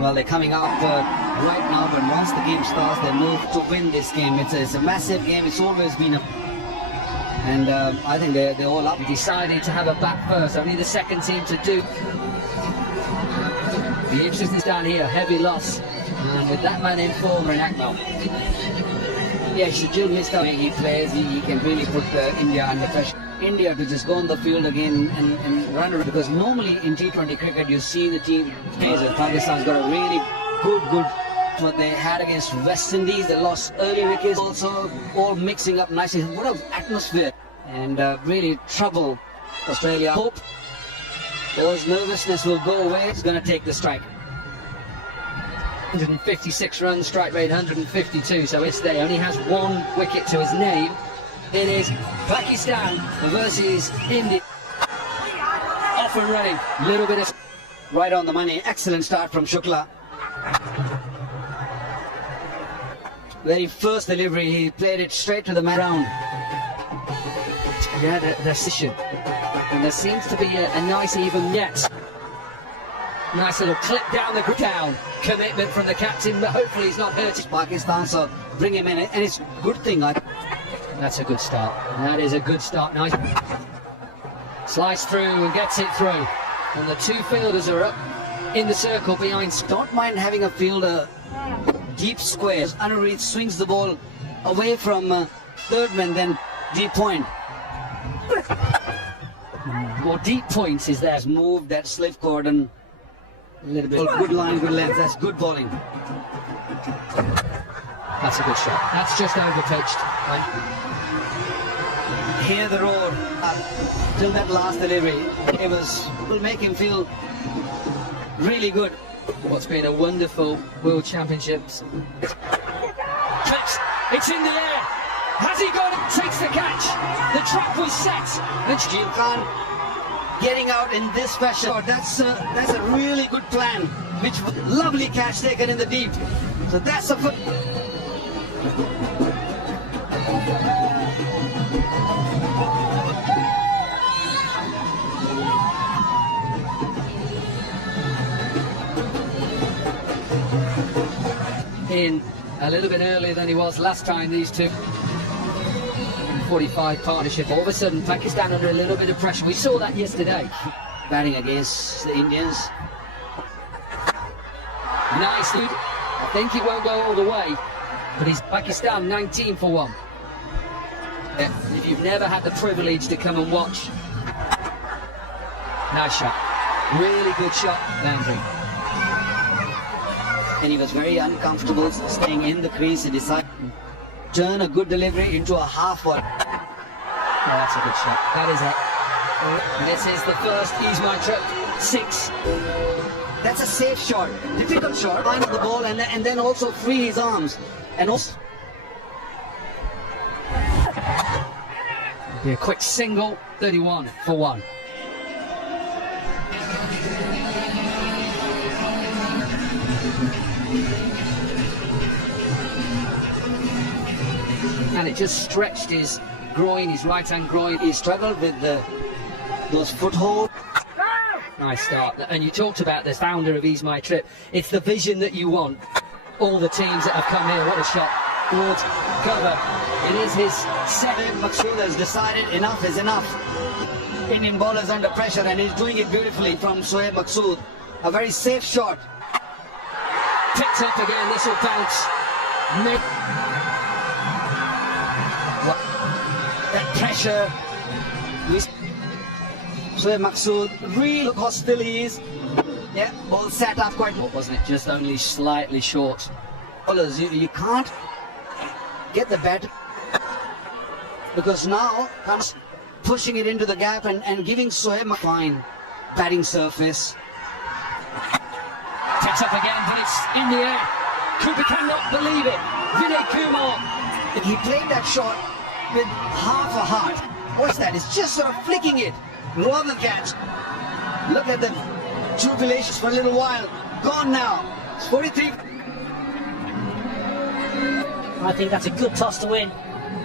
Well, they're coming up right now, but once the game starts, they move to win this game. It's a massive game. It's always been a... And I think they're all up. Decided to have a back first, only the second team to do. The interest is down here, heavy loss. And with that man in form, Renakno. Yeah, Shujil missed out. He plays, he can really put India under pressure. India to just go on the field again and run around, because normally in T20 cricket you see the team plays. Pakistan's got a really good what they had against West Indies. They lost early wickets, also all mixing up nicely. What an atmosphere, and really trouble Australia. Hope those nervousness will go away. It's going to take the strike. 156 runs, strike rate 152, so it's there. Only has one wicket to his name. It is Pakistan versus India. Off and running, little bit of... Right on the money, excellent start from Shukla. Very first delivery, he played it straight to the round. Yeah, the decision. And there seems to be a nice even net. Nice little clip down the down. Commitment from the captain, but hopefully he's not hurt. Pakistan, so bring him in, and it's a good thing. That's a good start. That is a good start. Nice. Slice through and gets it through. And the two fielders are up in the circle behind. Don't mind having a fielder deep squares. Anureed swings the ball away from third man, then deep point. More deep points is there. Has moved that slip cord and a little bit. Good line, good length. That's good bowling. That's a good shot. That's just over pitched. Right? Hear the roar till that last delivery. It will make him feel really good. What's been a wonderful World Championships. Clips. It's in the air. Has he got it? Takes the catch. The trap was set. And Shakil Khan getting out in this fashion. That's a really good plan. Which lovely catch taken in the deep. So that's a good. In a little bit earlier than he was last time, these two. 45 partnership. All of a sudden, Pakistan under a little bit of pressure. We saw that yesterday. Batting against the Indians. Nice lead. I think he won't go all the way, but he's Pakistan 19 for 1. If you've never had the privilege to come and watch. Nice shot. Really good shot, Landry. And he was very uncomfortable staying in the crease. He decided to turn a good delivery into a half one. Oh, that's a good shot. That is it. This is the first Ismail trip. 6. That's a safe shot. Difficult shot. Find the ball and then also free his arms. And also... Be a quick single. 31 for 1. And it just stretched his groin, his right hand groin. He struggled with those footholds. Nice start. And you talked about the founder of Ease My Trip. It's the vision that you want. All the teams that have come here, what a shot. Towards cover. It is his second. Maqsood has decided enough is enough. Indian bowlers under pressure, and he's doing it beautifully from Shoaib Maqsood. A very safe shot. Picked up again, this will bounce. That pressure. Shoaib Maqsood, really look how still he is. Yeah, ball sat up quite well, wasn't it? Just only slightly short. Bowlers, you can't get the bat because now comes pushing it into the gap and giving Shoaib a fine batting surface. Takes up again, but it's in the air. Cooper cannot believe it. Vinay Kumar. He played that shot with half a heart. What's that? It's just sort of flicking it rather than catch. Look at the jubilations for a little while. Gone now. It's 43. I think that's a good toss to win.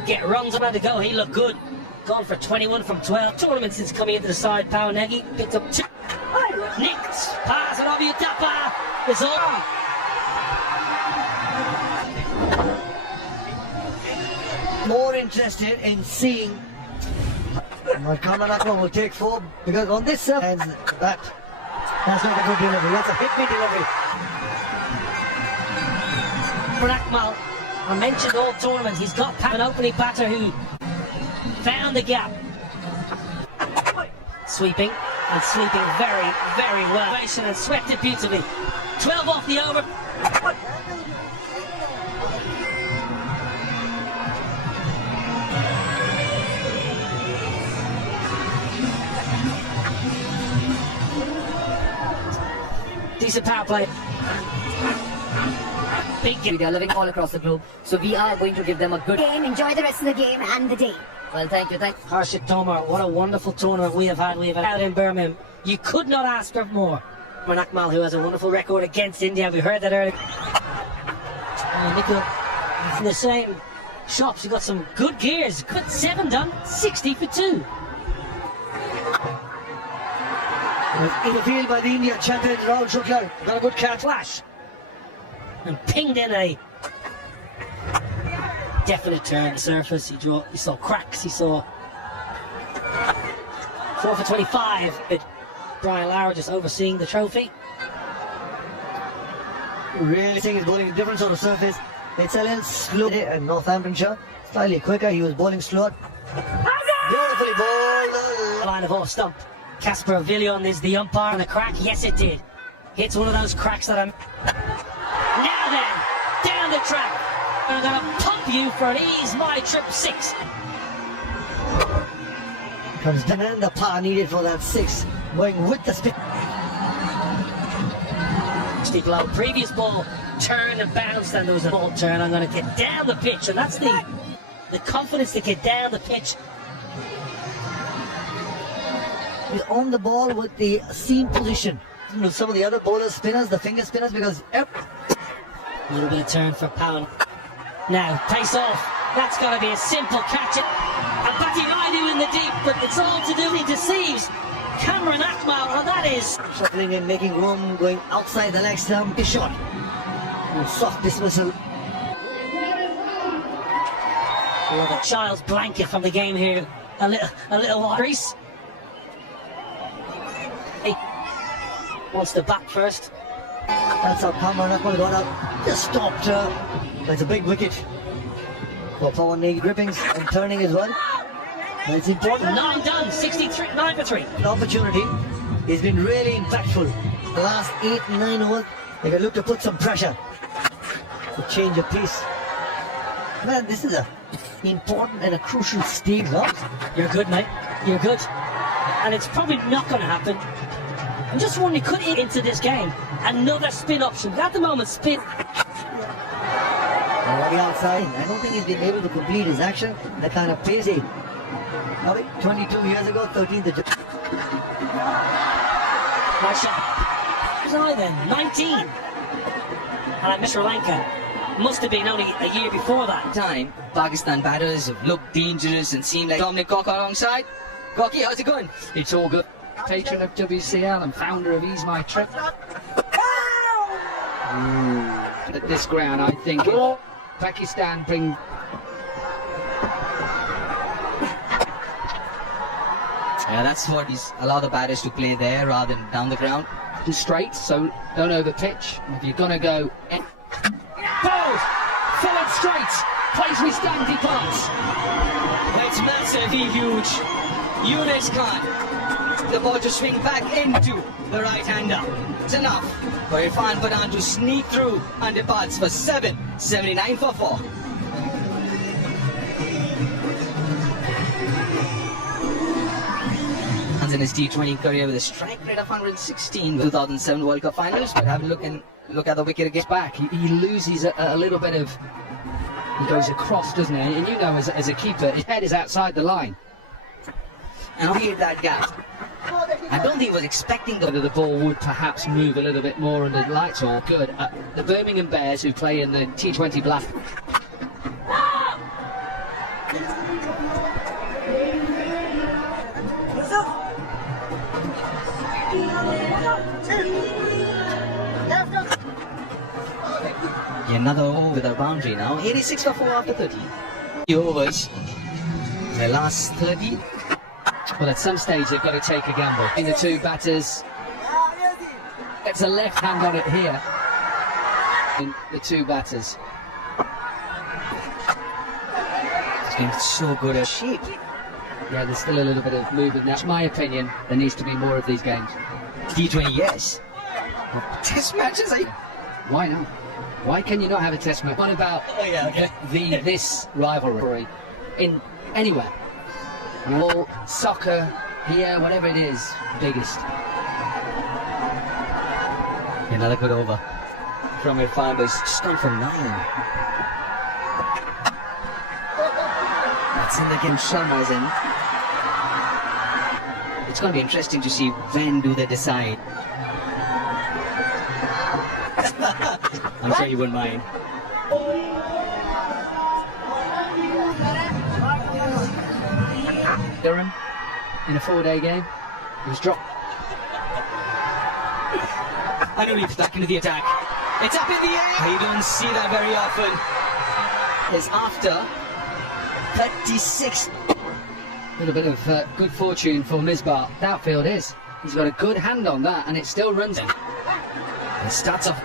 Get runs about to go. He looked good. Gone for 21 from 12 tournaments since coming into the side. Power Nagy picked up 2. Nicked. Pass it over Utapa. It's all. More interested in seeing what Kamalakma will take for, because on this surface, that's not a good delivery, that's a hit-me delivery. For Akmal, I mentioned all tournament, he's got an opening batter who found the gap. Sweeping, and sweeping very, very well. And swept it beautifully. 12 off the over. Decent power play. They are living all across the globe, so we are going to give them a good game. Enjoy the rest of the game and the day. Well, thank you. Harshit Tomar, what a wonderful tournament we have had. Out in Birmingham. You could not ask for more. Akmal, who has a wonderful record against India, we heard that earlier. Nikhil, in the same shops, he got some good gears. Good 7 done, 60 for 2. In the field by the India champion Rahul Shukla, got a good catch. Flash. And pinged in a definite turn the surface. He saw cracks, he saw 4 for 25. Brian Lara just overseeing the trophy. Really seeing his bowling difference on the surface. It's a little slow in Northamptonshire. Slightly quicker, he was bowling slower. Beautifully bowled. Line of off stump. Casper Avilion is the umpire on the crack. Yes, it did. Hits one of those cracks that I'm. Now then, down the track. I'm going to pump you for an Ease My Trip 6. Comes down and the power needed for that 6. Going with the spin. Steve Lowe, previous ball turned and bounced, and there was a ball turn. I'm going to get down the pitch, and that's the confidence to get down the pitch. He's on the ball with the seam position. Some of the other bowlers, spinners, the finger spinners, because a little bit of turn for Pound. Now, pace off. That's got to be a simple catch. And Bati Raidu in the deep, but it's all to do. He deceives Cameron Akmal, and that is shuffling and making room, going outside the next stump. His shot. Soft dismissal. A child's blanket from the game here. A little crease. He wants to bat first. That's how Cameron Akmal got out. Just stopped. That's a big wicket for Pawan Negi, grippings and turning as well. That's important. 9 done, 63, 9 for 3. The opportunity has been really impactful. The last 8-9 overs, they can look to put some pressure to change a piece. Man, this is a important and a crucial stage. You're good, mate. You're good. And it's probably not going to happen. I'm just wondering, could it into this game another spin option? At the moment, spin. Already outside. I don't think he's been able to complete his action. That kind of pace. 22 years ago, 13th of July. Nice shot. Was I then? 19. And I miss Sri Lanka. Must have been only a year before that. Time, Pakistan batters have looked dangerous and seemed like Dominic Cock alongside. Cocky, how's it going? It's all good. Patron of WCL and founder of Ease My Trip. At this ground, I think Pakistan bring. Yeah, that's what he's allowed the batters to play there rather than down the ground. Just straight, so don't over pitch. If you're gonna go. Bowled! Full and straight! Plays with stand departs. It's massively huge. Yunus Khan, the ball to swing back into the right-hander. It's enough for Irfan Pathan to sneak through and departs for 7, 79 for 4. In his T20 career with a strike rate of 116, 2007 World Cup Finals. But have a look at the wicket again. Back, he loses a little bit of. He goes across, doesn't he? And you know, as a keeper, his head is outside the line. And create that gap. I don't think he was expecting whether the ball would perhaps move a little bit more under the lights or good. The Birmingham Bears, who play in the T20 Blast. Another over the boundary now. 86 for 4 after 30. The overs. The last 30. Well, at some stage they've got to take a gamble. In the two batters, gets a left hand on it here. In the two batters. It's been so good a shape. Yeah, there's still a little bit of movement now. In my opinion, there needs to be more of these games. T20, yes. Test matches, Why not? Why can you not have a test match? What about this rivalry in anywhere? All soccer here, whatever it is, biggest. Another good over. From Irfan, but Just gone for 9. That's in the game. Sharma's in. It's going to be interesting to see when do they decide. I'm sure you wouldn't mind. Durham in a 4-day game. It was dropped. And Leaps back into the attack. It's up in the air. You don't see that very often. It's after 36. A little bit of good fortune for Misbah. Outfield is. He's got a good hand on that, and it still runs in. It starts off.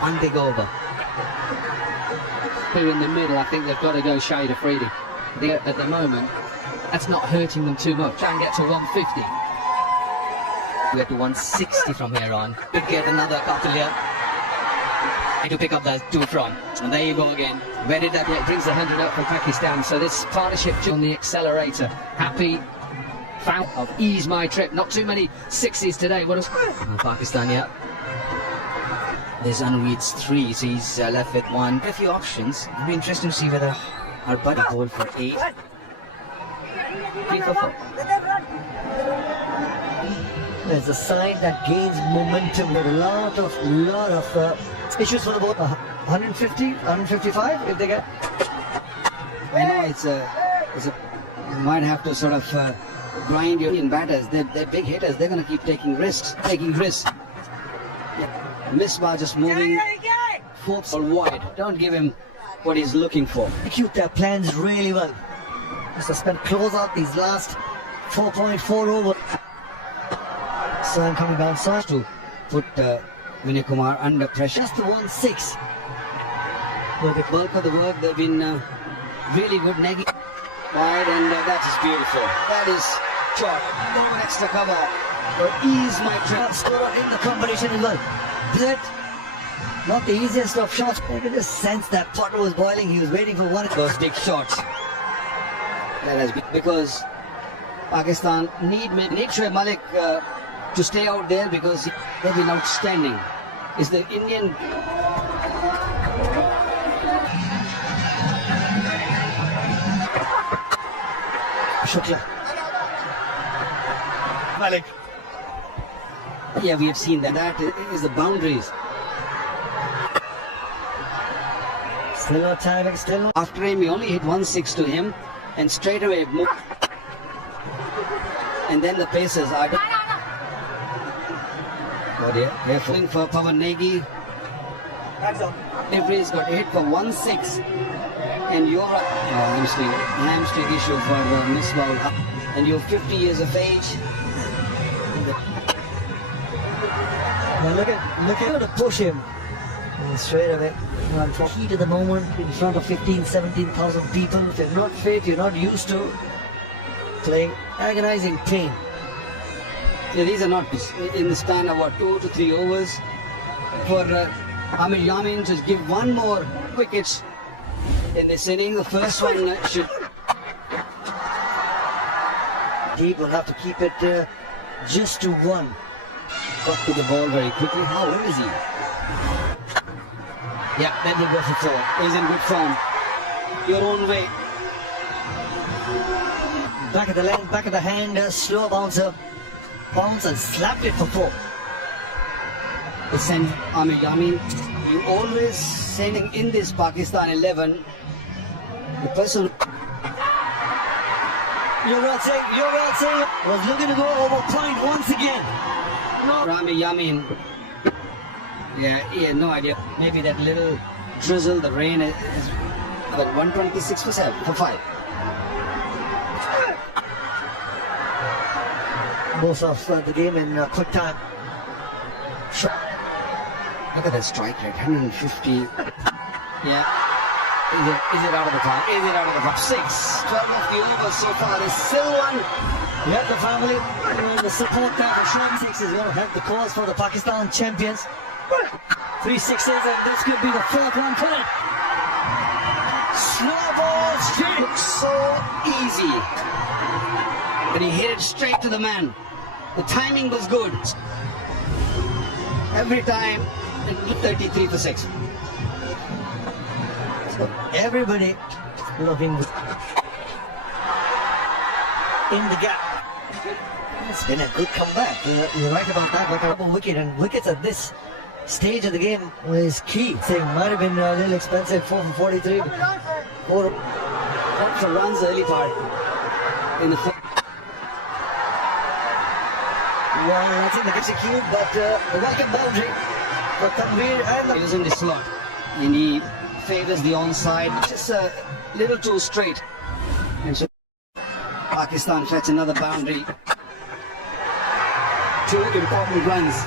One big over. Here in the middle, I think they've got to go Shade Afridi. At the moment, that's not hurting them too much. Try and get to 150. We get to 160 from here on. Could get another Kautilya to pick up that 2 from. And there you go again. Where did that It brings the 100 up for Pakistan. So this partnership on the accelerator. Happy foul of ease my trip. Not too many sixes today. What is Pakistan, yeah. There's Anouid's 3, so he's left with 1. A few options. It'll be interesting to see whether our buddy hold for 8. 3 for 4. There's a side that gains momentum with a lot of issues for the boat. 150, 155 if they get. I know it's a you might have to sort of grind your Indian batters. They're big hitters. They're going to keep taking risks. Misbah just moving fourth or wide. Don't give him what he's looking for. Execute their plans really well. Just to spend close out these last 4.4 over. Sam coming down side To put Vinay Kumar under pressure. just to 1-6. With the bulk of the work, they've been really good negging wide, and that is beautiful. That is short. No extra cover. Ease my trip. Scorer in the competition as well. That not the easiest of shots. I could just sense that Potter was boiling. He was waiting for one. Those big shots. That has been because Pakistan need Shoaib Malik to stay out there because they've been outstanding. Is the Indian Shukla. Malik? Yeah, we have seen that. That is the boundaries. Still no timing, still no. After him, we only hit 1-6 to him, and straight away move. And then the paces are. Oh dear, they're falling for Pawan Negi. Everybody's got hit for 1-6, and you're hamstring issue for Misbah, and you're 50 years of age. Now look at to push him. And straight away. Heat at the moment in front of 17,000 people. If you're not fit, you're not used to playing agonizing pain. Yeah, these are not in the span of 2 to 3 overs. For Amir Yamin to give one more wicket in this inning. The first one should. He will have to keep it just to 1. Got to the ball very quickly. How is he? Yeah, that will go for 4. He's in good form. Your own way. Back of the length, back of the hand, slow bouncer. Bounce and slapped it for 4. To send Amir Yamin. You always sending in this Pakistan 11. The person. Yuvraj Singh was looking to go over point once again. No. Amir Yamin. Yeah, he had no idea. Maybe that little drizzle, the rain is about 126 for 5. Most of the game in quick time. Look at that strike rate, 150. Yeah. Is it out of the park? Is it out of the park? 6. 12 of the overs so far. There's still one. We have the family and the support there for Sean Six is going to help the cause for the Pakistan champions. 3 sixes and this could be the 4th one. Put it. Slow ball straight. Looks so easy. But he hit it straight to the man. The timing was good. Every time, 33 for 6. So everybody looking in the gap. It's been a good comeback. You're right about that. Like a wicket, and wickets at this stage of the game is key. They might have been a little expensive. 4 for 43. 4 for runs early part in the fourth. Well, I think the execute, but the welcome boundary for Tanveer and He was in the slot and he favors the onside, just a little too straight. And so Pakistan fetch another boundary. 2 important runs.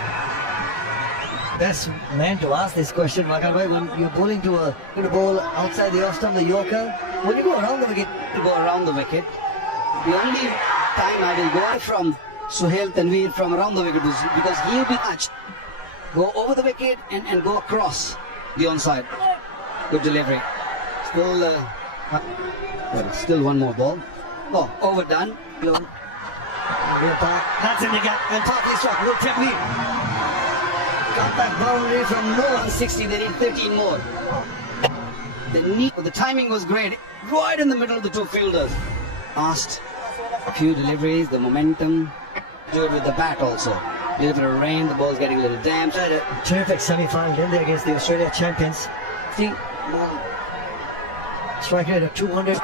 That's meant to ask this question, Makarbai, when you're bowling to a ball outside the off stump, the Yorker, when you go around the wicket, To go around the wicket. The only time I will go from Suhail Tanveer from around the wicket is because he'll be touched. Go over the wicket and go across the onside. Good delivery. Still one more ball. Oh, overdone. That's in the gap, and Pakistan struck. Good technique. Got that boundary from no 160, they need 13 more. The timing was great. Right in the middle of the 2 fielders. Asked a few deliveries, the momentum. Do it with the bat also. A little bit of rain, the ball's getting a little damp. Had a terrific semi-final in there against the Australia champions. Strike rate of 200. It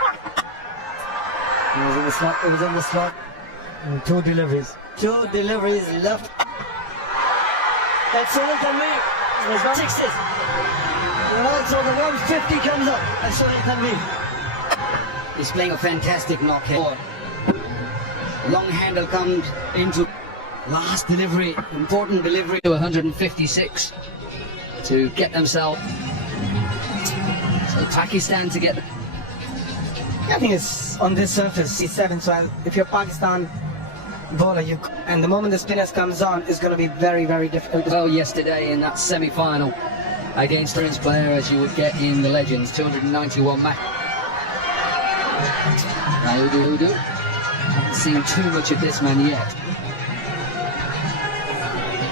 was in the slot. It was in the slot. And 2 deliveries. 2 deliveries left. That's all Tanveer. There's 6s. And also the 150 comes up. That's all Tanveer. He's playing a fantastic knock here. Long handle comes into last delivery, important delivery. To 156 to get themselves. So Pakistan to get. I think it's on this surface, C7. So if you're Pakistan bowler, and the moment the spinners comes on, it's going to be very, very difficult. Well, yesterday in that semi-final against Prince player, as you would get in the Legends, 291 match. Udu. Haven't seen too much of this man yet.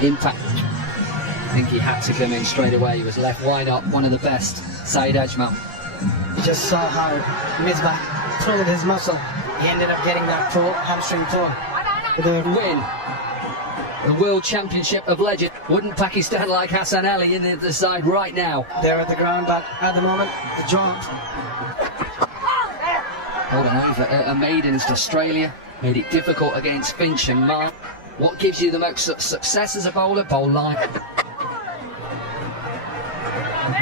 Impact. I think he had to come in straight away. He was left wide up, one of the best. Saeed Ajmal. You just saw how Misbah pulled his muscle. He ended up getting that hamstring pull. The win. The World Championship of Legends. Wouldn't Pakistan like Hassan Ali in the side right now? They're at the ground, but at the moment, the jaunt. Hold on over a maidens to Australia. Made it difficult against Finch and Mark. What gives you the most success as a bowler? Bowl line.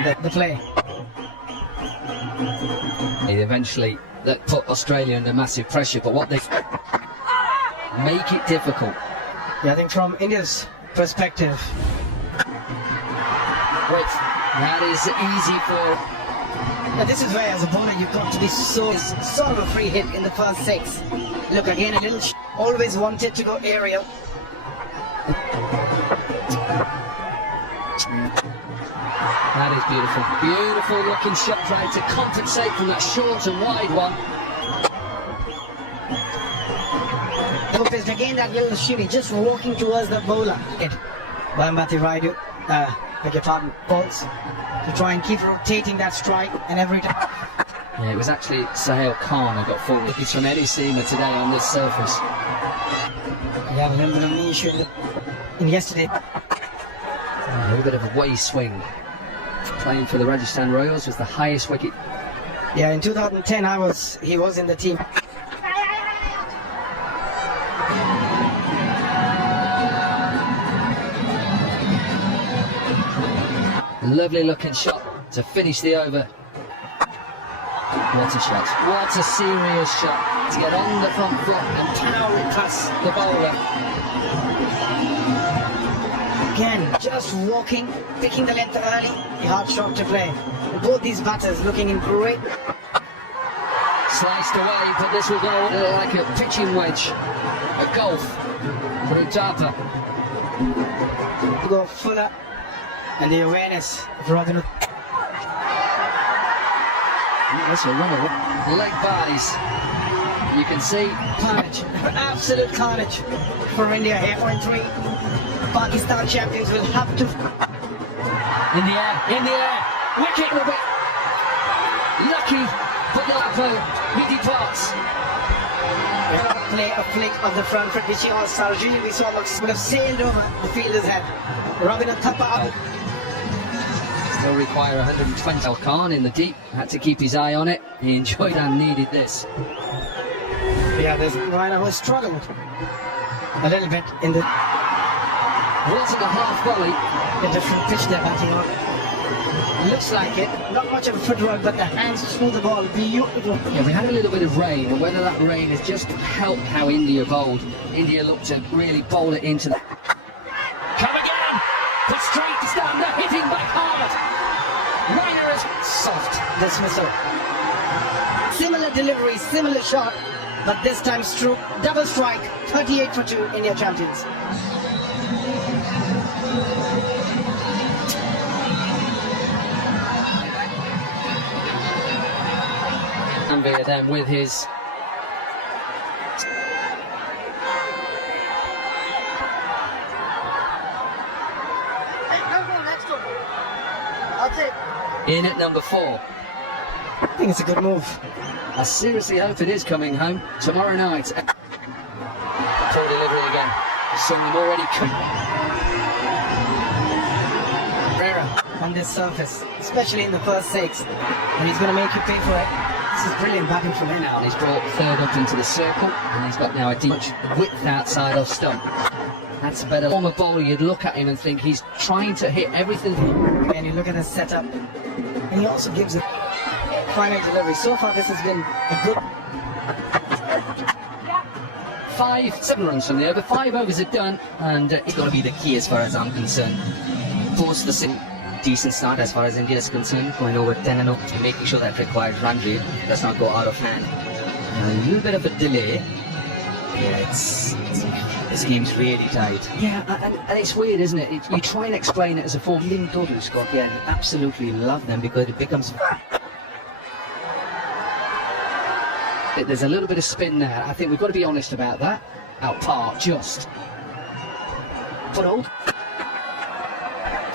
The play. They eventually that put Australia under massive pressure, but what they make it difficult. Yeah, I think from India's perspective, That is easy for. now this is where as a bowler you've got to be so sort of a free hit in the first 6. Look again, a little always wanted to go aerial. That is beautiful. Beautiful looking shot, tried to compensate from that short and wide one. Focused again, that little shimmy, just walking towards the bowler. Bambati Raidu, beg your pardon, balls, to try and keep rotating that strike, and every time. Yeah, it was actually Sahel Khan who got full wickets from any seamer today on this surface. Yeah, a little bit of knee issue in yesterday. A little bit of a way swing. Playing for the Rajasthan Royals was the highest wicket. Yeah, in 2010 he was in the team. Lovely looking shot to finish the over. What a shot. What a serious shot to get on the front foot and power it past the bowler. Again, just walking, picking the length early, a hard shot to play. Both these batters looking in great. Sliced away, but this will go like a pitching wedge. A golf for Utapa. To go fuller, and the awareness of Robin. That's a runner. Leg buys. You can see Carnage, absolute carnage for India here. 0.3. Pakistan champions will have to. in the air. Wicket will be lucky, but he departs. Play a flick of the front foot, which Sarji we saw would have sailed over the fielder's head. Robin Thapa out. Still require 120. Al Khan in the deep had to keep his eye on it. He enjoyed and needed this. Yeah, there's Raina who struggled a little bit in the Wasn't a half volley. different pitch they're batting on. Looks like it. Not much of a footwork, but the hands through the ball. Beautiful. Yeah, we had a little bit of rain, and whether that rain has just helped how India bowled. India looked to really bowl it into the. Come again! Put straight to stand up, hitting back hard. Rainer is soft. Dismissal. Similar delivery, similar shot, but this time stroke. Double strike. 38 for 2. India champions. Ambia then with his. In at number 4. I think it's a good move. I seriously hope it is coming home tomorrow night. Poor delivery again. Someone already Rera on this surface, especially in the first 6, and he's going to make you pay for it. This is brilliant batting from him now. He's brought third up into the circle, and he's got now a deep width outside of stump. That's a better former bowler. You'd look at him and think he's trying to hit everything. And you look at his setup, and he also gives a final delivery. So far, this has been a good. 7 runs from the over. 5 overs are done, and it's got to be the key as far as I'm concerned. Force the decent start as far as India is concerned, going over 10 and 0, and making sure that required run rate does not go out of hand. A little bit of a delay. Yeah, this game's really tight. Yeah, and it's weird, isn't it? You try and explain it as a form. Lynn Dodu, Scott, yeah, absolutely love them because it becomes. There's a little bit of spin there. I think we've got to be honest about that. Out par, just. But old.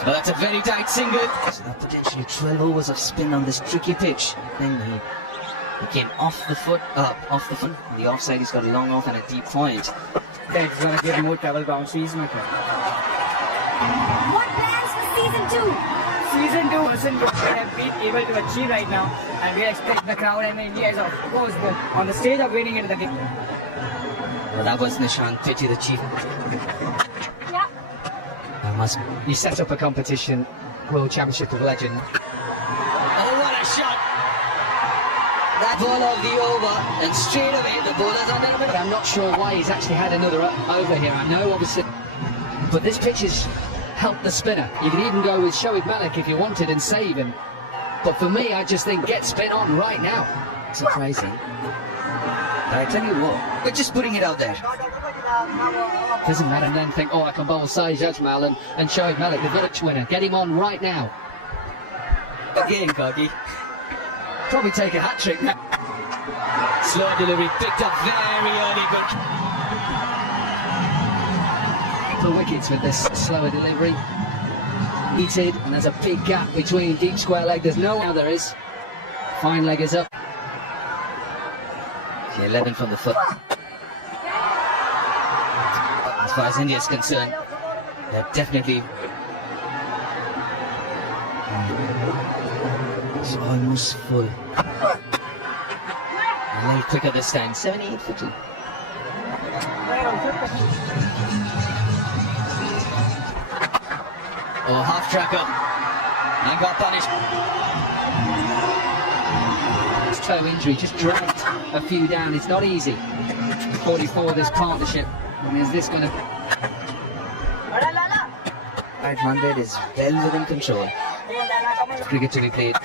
Well, that's a very tight single. So potentially 12 overs of spin on this tricky pitch. Then he came off the foot, off the foot. The offside, he's got a long off and a deep point. That's going to give more travel bounces, my friend. What plans for season 2? Season 2 wasn't what we have been able to achieve right now, and we expect the crowd and the India is of course on the stage of winning into the game. Well, that was Nishant Pitti, the chief. Yeah. You set up a competition, World Championship of Legend. Oh, what a shot! That ball of the over, and straight away the bowler's on the But I'm not sure why he's actually had another over here. I know, obviously, but this pitch has helped the spinner. You could even go with Shoaib Malik if you wanted and save him. But for me, I just think get spin on right now. surprising. But I tell you what, we're just putting it out there. Doesn't matter, and then think, oh, I can bowl Sai Ajmal and Shoaib Malik. They've got a winner. Get him on right now. Again, Kaki. Probably take a hat trick now. Slow delivery, picked up very early. Good. The wickets with this slower delivery. Heated, and there's a big gap between deep square leg. There's no now there is. Fine leg is up. 11 from the foot. As far as India is concerned, they're definitely. It's almost full. A little quicker this time. 78 for 2. Oh, half track up. and got punished. His toe injury just dragged a few down. It's not easy. 44, this partnership. And is this going to... 500 is well within control. Cricket to be played.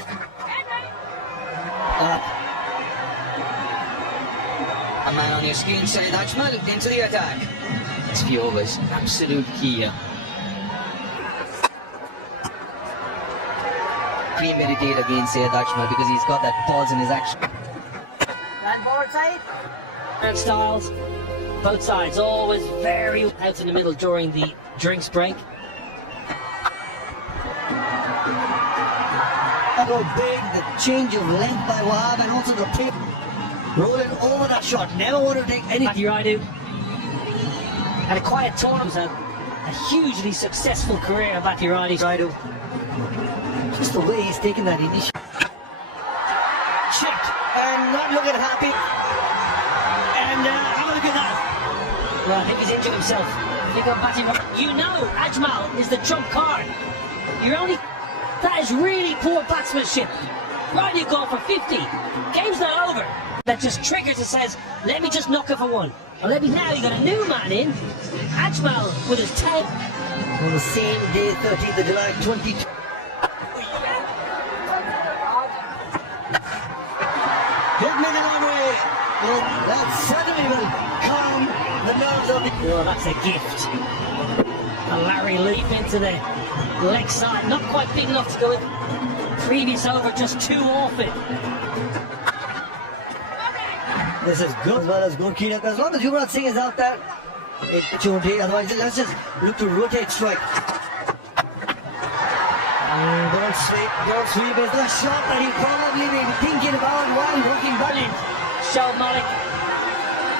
A man on your screen, Syed Ajmal, into the attack. Next few overs, absolute key here. Premeditate against Syed Ajmal because he's got that pause in his action. Different styles, both sides always very out in the middle during the drinks break. Go big, the change of length by Wahab and also the pick. Rolling over that shot, never want to take any. Matty Raidu had a quiet tournament, a hugely successful career. Matty Raidu. Just the way he's taken that initiative. Checked and not looking happy. And have a look at that. Well, I think he's injured himself. I think I'm batting. You know, Ajmal is the trump card. You're only. That is really poor batsmanship. Raidu gone for 50. Game's not over. That just triggers and says, let me just knock it for one. Or let me now, you got a new man in. Ajmal with his tail. On the same day, 13th of July, 22. Hit me the long way. Well, that certainly will calm the nerves of the... Oh, that's a gift. A Larry leap into the leg side. Not quite big enough to go in. Previous over just too off it. This is good as well as good, Keena. As long as Yuvraj Singh is out there, it shouldn't take. Otherwise, let's just look to rotate strike. Don't sweep. It's the shot that he probably been thinking about while working brilliant. Show Malik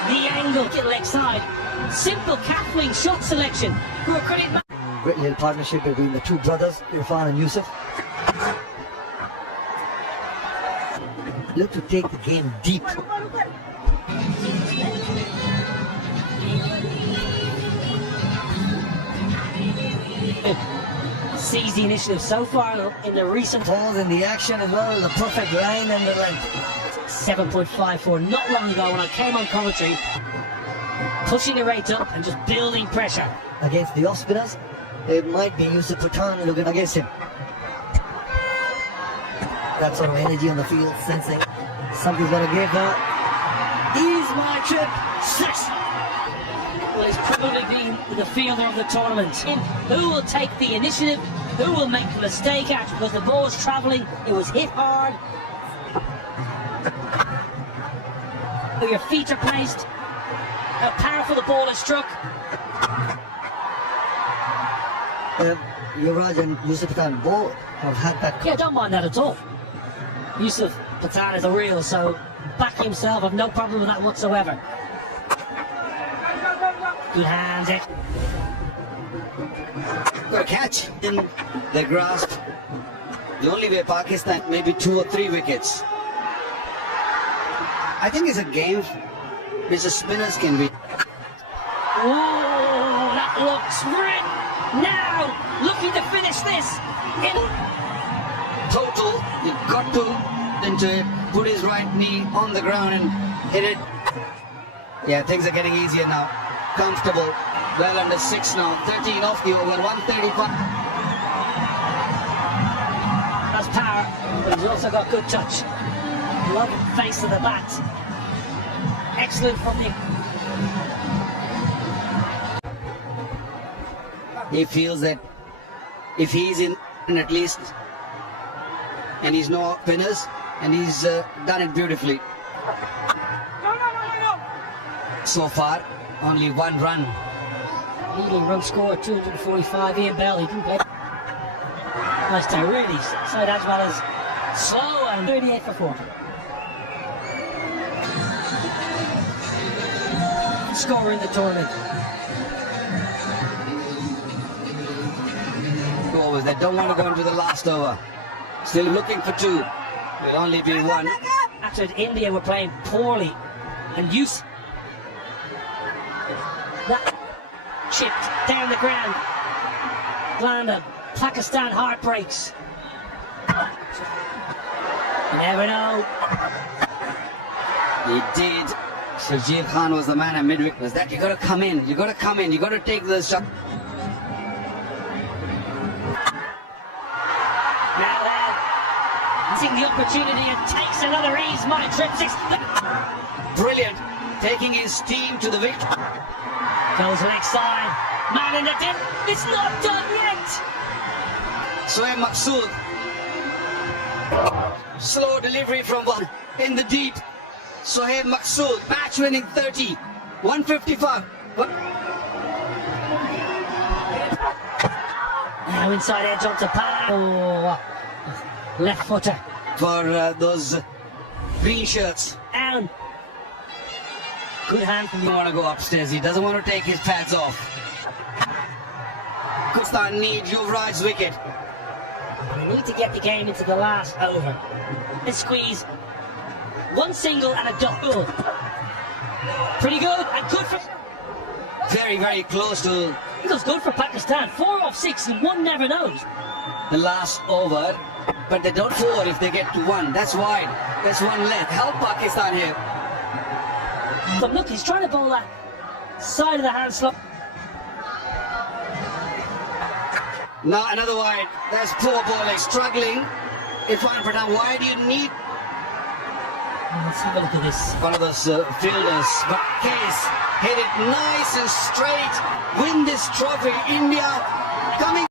the angle, get leg side. Simple Kathleen shot selection. Who are credit. Great little partnership between the two brothers, Irfan and Yusuf. Look to take the game deep. Sees the initiative so far in the recent Pause in the action as well, the perfect line and the length. 7.54 not long ago when I came on commentary, pushing the rate up and just building pressure. Against the off spinners, it might be Yusuf Pathan looking against him. That sort of energy on the field, sensing something's going to give her. Ease my trip, 6. Well, he's probably been the fielder of the tournament. Who will take the initiative? Who will make the mistake out? Because the ball was travelling, it was hit hard. Where your feet are placed, how powerful the ball is struck. Yuvraj and Yusuf Pathan both have had that. Yeah, don't mind that at all. Yusuf Pathan is a real, so backing himself, I've no problem with that whatsoever. Good hands, it. Got a catch in the grasp. The only way Pakistan, maybe 2 or 3 wickets. I think it's a game which the spinners can win. Oh, that looks great. Now, looking to finish this. Total, you've got to into it, put his right knee on the ground and hit it. Yeah, things are getting easier now. Comfortable, well under 6 now, 13 off the over, 135. That's power, but he's also got good touch. Love the face of the bat. Excellent from the... He feels that if he's in at least, and he's no spinners, and he's done it beautifully. So far, only 1 run. Leading run score 245. Ian Bell, he didn't play. Nice day, really. Syed Ajmal is slow and 38 for 4. Scorer in the tournament. Overs that don't want to go into the last over. Still looking for 2. Will only be 1. After India were playing poorly and Yusuf that chipped down the ground. Pakistan heartbreaks. You never know. He did. Shajir Khan was the man at midwicket. Was that you got to come in? You got to come in. You got to take the shot. Now then, seeing the opportunity and takes another ease. My trip six. Brilliant. Taking his team to the victory. Goes leg side. Man in the dip. It's not done yet. Sohaib Maqsood. Slow delivery from one in the deep. Sohaib Maqsood, match winning 30, 155. Now inside edge onto Pan. Oh, left footer. For those green shirts. Down. Good hand from He doesn't want to go upstairs. He doesn't want to take his pads off. Pakistan need Yuvraj's wicket. They need to get the game into the last over. This squeeze. One single and a double. Pretty good and good for... Very, very close to It was good for Pakistan. 4 off 6 and one never knows. the last over. But they don't 4 if they get to 1. That's wide. That's one left. Help Pakistan here. But look, he's trying to bowl that side of the hand slot. Now another wide. That's poor bowling. Struggling. Irfan Pathan, why do you need Let's have a look at this. one of those fielders? But Case hit it nice and straight. Win this trophy. India coming